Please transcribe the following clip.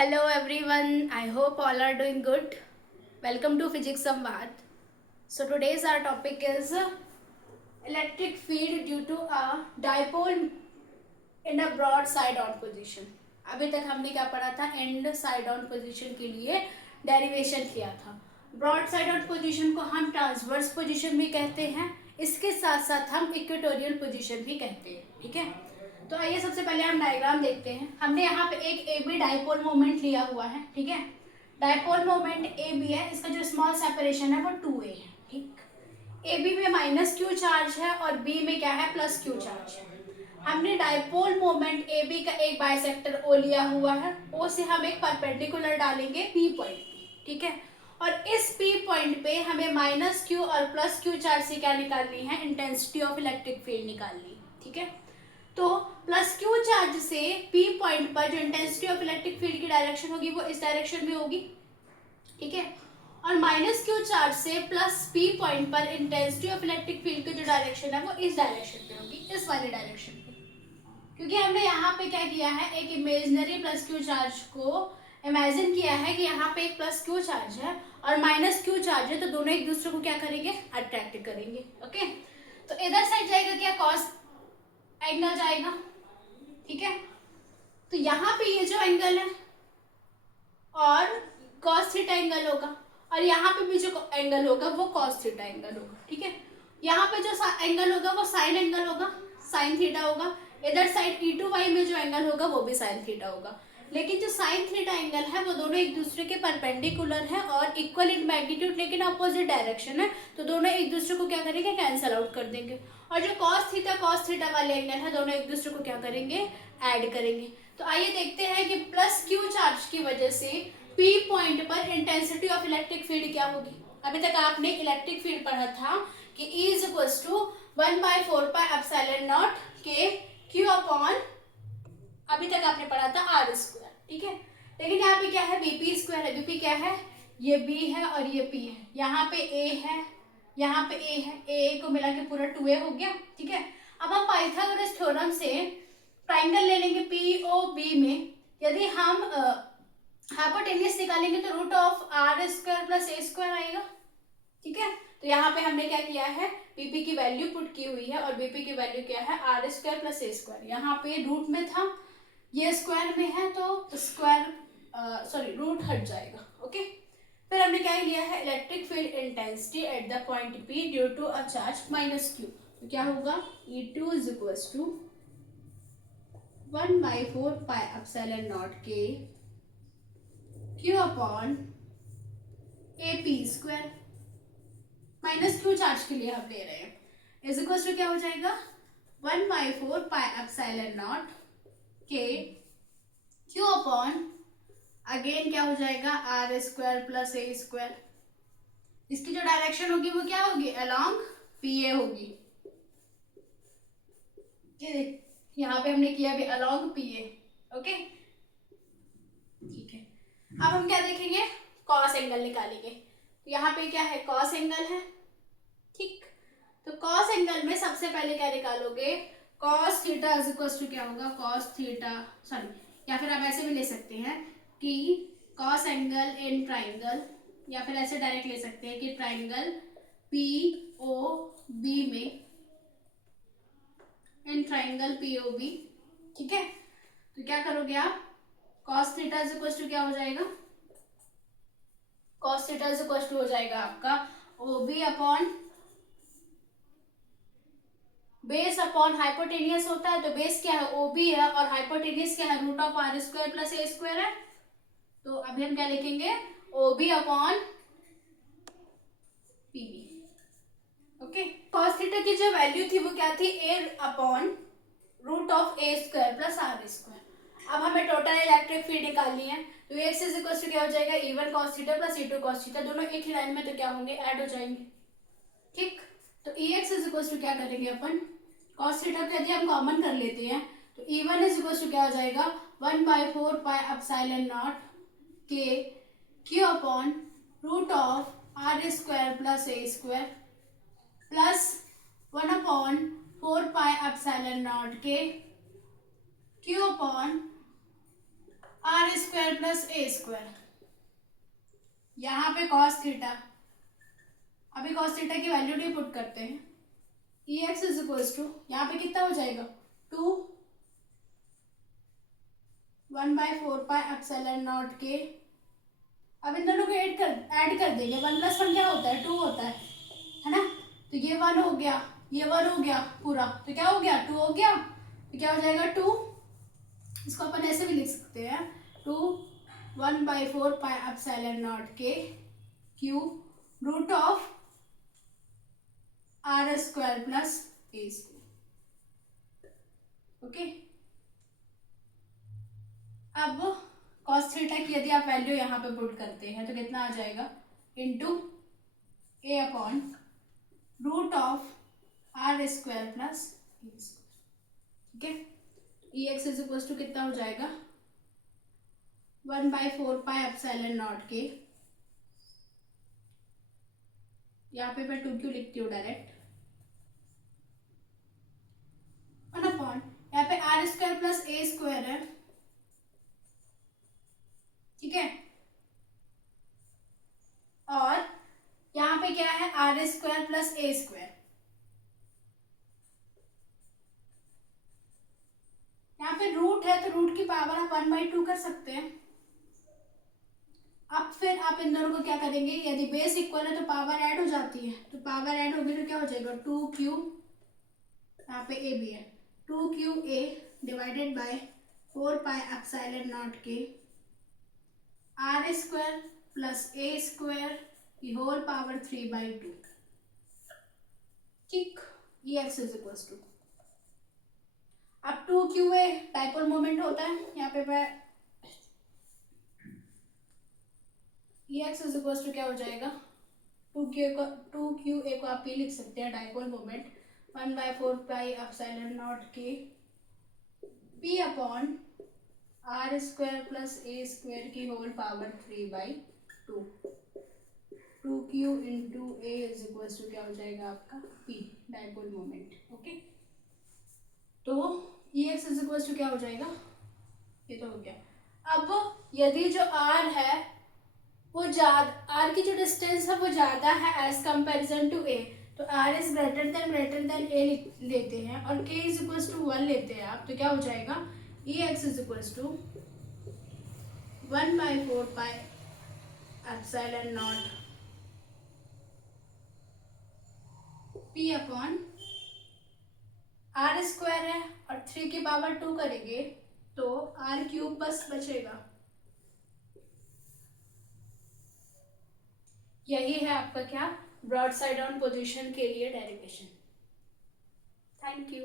Hello everyone, I hope all are doing good. Welcome to Physics Samvad. So today's our topic is electric field due to a dipole in a broad side on position. अभी तक हमने क्या पढ़ा था? And side on position के लिए derivation किया था. ब्रॉड साइड ऑन पोजीशन को हम ट्रांसवर्स पोजीशन भी कहते हैं, इसके साथ साथ हम इक्वेटोरियल पोजीशन भी कहते हैं. ठीक है, तो आइए सबसे पहले हम डायग्राम देखते हैं. हमने यहाँ पे एक ए बी डाइपोल मोमेंट लिया हुआ है. ठीक है, डाइपोल मोमेंट ए बी है, इसका जो स्मॉल सेपरेशन है वो 2a है. ठीक, ए बी में माइनस क्यू चार्ज है और बी में क्या है, प्लस क्यू चार्ज है. हमने डाइपोल मोमेंट ए बी का एक बाइसेक्टर ओ लिया हुआ है, ओ से हम एक परपेंडिकुलर डालेंगे पी पॉइंट. ठीक है, और इस पी पॉइंट पे हमें माइनस क्यू और प्लस क्यू चार्ज से क्या निकालनी है, इंटेंसिटी ऑफ इलेक्ट्रिक फील्ड निकालनी है. ठीक है, तो प्लस क्यू चार्ज से पी पॉइंट पर जो इंटेंसिटी ऑफ इलेक्ट्रिक फील्ड की डायरेक्शन होगी वो इस डायरेक्शन में होगी. ठीक है, और माइनस क्यू चार्ज से प्लस पी पॉइंट पर इंटेंसिटी ऑफ इलेक्ट्रिक फील्ड की जो डायरेक्शन है वो इस डायरेक्शन पे होगी, इस वाले डायरेक्शन पे. क्योंकि हमने यहाँ पे क्या किया है, एक इमेजिनरी प्लस क्यू चार्ज को इमेजिन किया है कि यहाँ पे एक प्लस क्यू चार्ज है और माइनस क्यू चार्ज है, तो दोनों एक दूसरे को क्या करेंगे, अट्रैक्ट करेंगे. ओके, तो इधर साइड जाएगा क्या, कॉस एंगल जाएगा. ठीक है, तो यहाँ पे ये जो एंगल है और कॉस थीटा एंगल होगा, और यहाँ पे भी जो एंगल होगा वो कॉस थीटा एंगल होगा. ठीक है, यहाँ पे जो एंगल होगा वो साइन एंगल होगा, साइन थीटा होगा. इधर साइड e2y में जो एंगल होगा वो भी साइन थीटा होगा. लेकिन जो साइन थीटा एंगल है वो दोनों एक दूसरे के परपेंडिकुलर है और इक्वल इन मैग्नीट्यूड, लेकिन अपोजिट डायरेक्शन है, तो दोनों एक दूसरे को क्या करेंगे, कैंसल आउट कर देंगे. और जो कॉस थीटा वाले एंगल है दोनों एक दूसरे को क्या करेंगे, ऐड करेंगे. तो आइए देखते हैं कि प्लस क्यू चार्ज की वजह से पी पॉइंट पर इंटेंसिटी ऑफ इलेक्ट्रिक फील्ड क्या होगी. अभी तक आपने इलेक्ट्रिक फील्ड पढ़ा था कि E इज इक्वल टू 1/4πε0 के क्यू अपॉन, अभी तक आपने पढ़ा था आर स्क्वायर. ठीक है, लेकिन यहाँ पे क्या है, बीपी स्क्वायर है. बीपी क्या है, ये बी है और ये पी है. यहाँ पे ए है, यहाँ पे ए है, ए को मिला के पूरा 2a हो गया. ठीक है, अब हम पाइथागोरस थ्योरम से ट्राइंगल ले लेंगे पी ओ बी में. यदि हम हाइपोटेन्यूज निकालेंगे तो root of R square plus A square आएगा. ठीक है, तो यहाँ पे हमने क्या किया है, बीपी की वैल्यू पुट की हुई है और बीपी की वैल्यू क्या है, R square plus A square. यहाँ पे रूट में था, ये स्क्वायर में है, तो स्क्वायर रूट हट जाएगा. ओके, फिर हमने क्या लिया है, electric field intensity at the point P due to a charge minus Q. तो क्या होगा, E2 इज इक्वल्स टू 1/4πε0 के Q upon A P square. Minus Q charge के लिए हम ले रहे हैं, इज इक्वल टू क्या हो जाएगा, 1/4πε0 के क्यू अपॉन, अगेन क्या हो जाएगा, R square plus A square. इसकी जो डायरेक्शन होगी वो क्या होगी, अलोंग पी ए होगी. यहाँ पे हमने किया भी अलोंग पी ए. ओके, ठीक है, अब हम क्या देखेंगे, कॉस एंगल निकालेंगे. तो यहाँ पे क्या है, कॉस एंगल है. ठीक, तो कॉस एंगल में सबसे पहले क्या निकालोगे, cos theta is equal to क्या होगा, कॉस थीटा, सॉरी, या फिर आप ऐसे भी ले सकते हैं कि कॉस एंगल इन ट्राइंगल, या फिर ऐसे डायरेक्ट ले सकते हैं कि ट्राइंगल पी ओ बी में, in triangle P O B. ठीक है, तो क्या करोगे आप, cos theta is equal to क्या हो जाएगा, cos theta is equal to हो जाएगा आपका O B upon, base upon hypotenuse होता है, तो बेस क्या है, ओ बी है, और हाइपोटेनियस क्या है, root of R square plus A square है. तो अभी हम क्या लिखेंगे, O B upon P B. Okay, cos theta की जो वैल्यू थी वो क्या थी, A upon root of A square plus R square. अब हमें टोटल इलेक्ट्रिक फील्ड निकालनी है, तो एक्स इज इक्वल टू क्या हो जाएगा, E1 cos theta plus E2 cos theta, दोनों एक ही लाइन में, तो क्या होंगे, ऐड हो जाएंगे. ठीक, तो Ex इज इक्वल टू क्या करेंगे अपन, cos थीटा को यदि हम कॉमन कर लेते हैं तो E1 इज इक्वल टू क्या हो जाएगा, 1/4πε0 के Q upon root of R square plus A square plus 1/4πε0 के Q upon R square plus A square, यहाँ पे कॉस थीटा, अभी कॉस थीटा की वैल्यू नहीं पुट करते हैं, E X is equals to यहाँ पे कितना हो जाएगा 2 1/4 पाई एप्सिलॉन नॉट के। अब इन दोनों को ऐड कर देंगे, 1 + 1 क्या होता है 2 होता है ना। तो ये 1 हो गया, ये 1 हो गया पूरा, तो क्या हो गया 2 हो गया, तो क्या हो जाएगा 2, इसको अपन ऐसे भी लिख सकते हैं 2 1/4 पाई एप्सिलॉन नॉट के cube root of R square plus A square. Okay, अब कॉस थीटा की यदि आप वैल्यू यहाँ पे पुट करते हैं तो कितना आ जाएगा into A upon root of R square plus A square. ठीक है, E X is equal to कितना हो जाएगा 1/4 पाई एप्सिलॉन नॉट के, यहाँ पे मैं 2 क्यों लिखती हूँ डायरेक्ट, 1 अपॉन यहाँ पे R square plus A square है। ठीक है, और यहाँ पे क्या है R square plus A square, यहाँ पे रूट है तो रूट की पावर आप 1/2 कर सकते हैं। अब फिर आप इन दोनों को क्या करेंगे, यदि बेस इक्वल है तो पावर ऐड हो जाती है, तो पावर ऐड होगी तो क्या हो जाएगा 2q, यहाँ पे ए भी है 2qa divided by 4 pi epsilon naught के R square plus A square की होल पावर 3/2। ठीक, E X is equal to, अब 2qa डाइपोल मोमेंट होता है, यहाँ पे मैं E X is equal to क्या हो जाएगा 2qa को आप ये लिख सकते हैं dipole moment 1/4 pi epsilon naught के P upon R square plus A square की whole power 3/2। 2q into A is equal to क्या हो जाएगा आपका पी डाइपोल मोमेंट। ओके, तो E X is equal to क्या हो जाएगा, ये तो हो गया। अब यदि जो आर है वो ज्यादा, आर की जो डिस्टेंस है वो ज़्यादा है एज कंपेरिजन टू ए, तो आर इज ग्रेटर देन ए लेते हैं और के इज इक्वल टू 1 लेते हैं आप, तो क्या हो जाएगा E X is equal to 1/4 pi epsilon naught P upon R square है और 3 की पावर 2 करेंगे तो आर क्यूब बस बचेगा। यही है आपका क्या ब्रॉड साइड ऑन पोजीशन के लिए डेरिवेशन। Thank you.